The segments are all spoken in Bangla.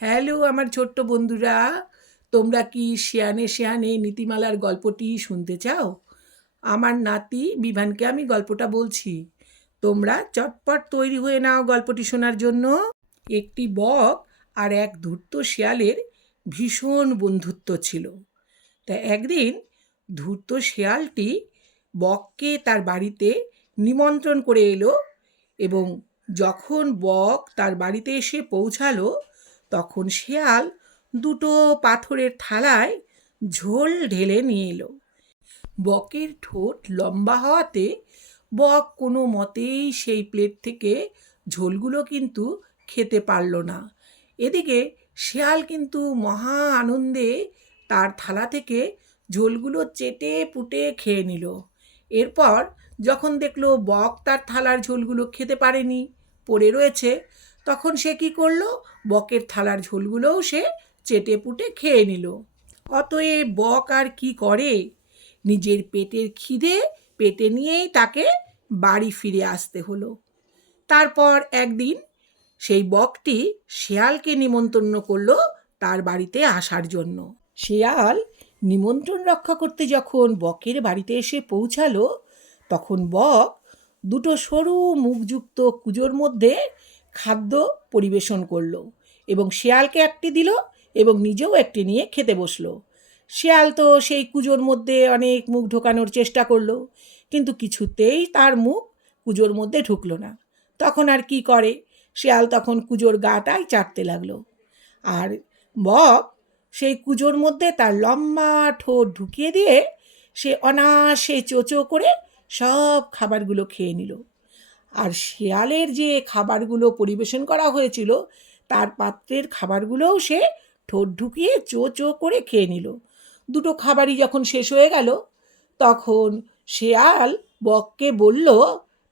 হ্যালো আমার ছোট্ট বন্ধুরা। তোমরা কি শিয়ানে শিয়ানে নীতিমালার গল্পটি শুনতে চাও? আমার নাতি বিভানকে আমি গল্পটা বলছি। তোমরা চটপট তৈরি হয়ে নাও গল্পটি শোনার জন্য। একটি বক আর এক ধূর্ত শিয়ালের ভীষণ বন্ধুত্ব ছিল। তা একদিন ধূর্ত শিয়ালটি বককে তার বাড়িতে নিমন্ত্রণ করে এলো এবং যখন বক তার বাড়িতে এসে পৌঁছালো তখন শেয়াল দুটো পাথরের থালায় ঝোল ঢেলে নিয়ে এলো। বকের ঠোঁট লম্বা হওয়াতে বক কোনো মতেই সেই প্লেট থেকে ঝোলগুলো কিন্তু খেতে পারল না। এদিকে শিয়াল কিন্তু মহা আনন্দে তার থালা থেকে ঝোলগুলো চেটে পুটে খেয়ে নিল। এরপর যখন দেখল বক তার থালার ঝোলগুলো খেতে পারেনি, পড়ে রয়েছে তখন সে কি করল? বকের থালার ঝোলগুলোও সে চেটে পুটে খেয়ে নিল। অতএব বক আর কি করে? নিজের পেটের খিদে পেটে নিয়েই তাকে বাড়ি ফিরে আসতে হলো। তারপর একদিন সেই বকটি শেয়ালকে নিমন্ত্রণ করল তার বাড়িতে আসার জন্য। শেয়াল নিমন্ত্রণ রক্ষা করতে যখন বকের বাড়িতে এসে পৌঁছালো, তখন বক দুটো সরু মুখযুক্ত কুজোর মধ্যে খাদ্য পরিবেশন করল এবং শেয়ালকে একটি দিল এবং নিজেও একটি নিয়ে খেতে বসল। শেয়াল তো সেই কুজোর মধ্যে অনেক মুখ ঢোকানোর চেষ্টা করল, কিন্তু কিছুতেই তার মুখ কুজোর মধ্যে ঢুকলো না। তখন আর কি করে? শেয়াল তখন কুজোর গাটাই চাটতে লাগল। আর বক সেই কুজোর মধ্যে তার লম্বা ঠোঁট ঢুকিয়ে দিয়ে সে অনায়াসে চোচো করে সব খাবারগুলো খেয়ে নিল। আর শেয়ালের যে খাবারগুলো পরিবেশন করা হয়েছিল, তার পাত্রের খাবারগুলোও সে ঠোঁট ঢুকিয়ে চো চো করে খেয়ে নিল। দুটো খাবারই যখন শেষ হয়ে গেল, তখন শেয়াল বককে বলল,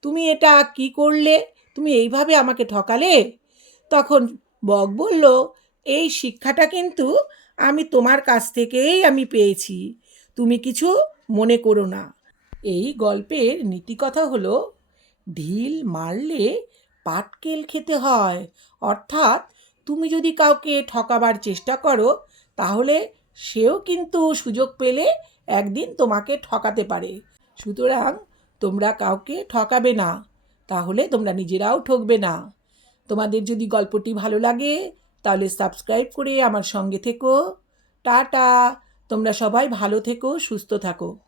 তুমি এটা কি করলে? তুমি এইভাবে আমাকে ঠকালে? তখন বক বলল, এই শিক্ষাটা কিন্তু আমি তোমার কাছ থেকেই আমি পেয়েছি। তুমি কিছু মনে করো না। এই গল্পের নীতিকথা হলো ঢিল মারলে পাটকেল খেতে হয়। অর্থাৎ তুমি যদি কাউকে ঠকাবার চেষ্টা করো, তাহলে সেও কিন্তু সুযোগ পেলে একদিন তোমাকে ঠকাতে পারে। সুতরাং তোমরা কাউকে ঠকাবে না, তাহলে তোমরা নিজেরাও ঠকবে না। তোমাদের যদি গল্পটি ভালো লাগে, তাহলে সাবস্ক্রাইব করে আমার সঙ্গে থেকো। টাটা! তোমরা সবাই ভালো থেকো, সুস্থ থাকো।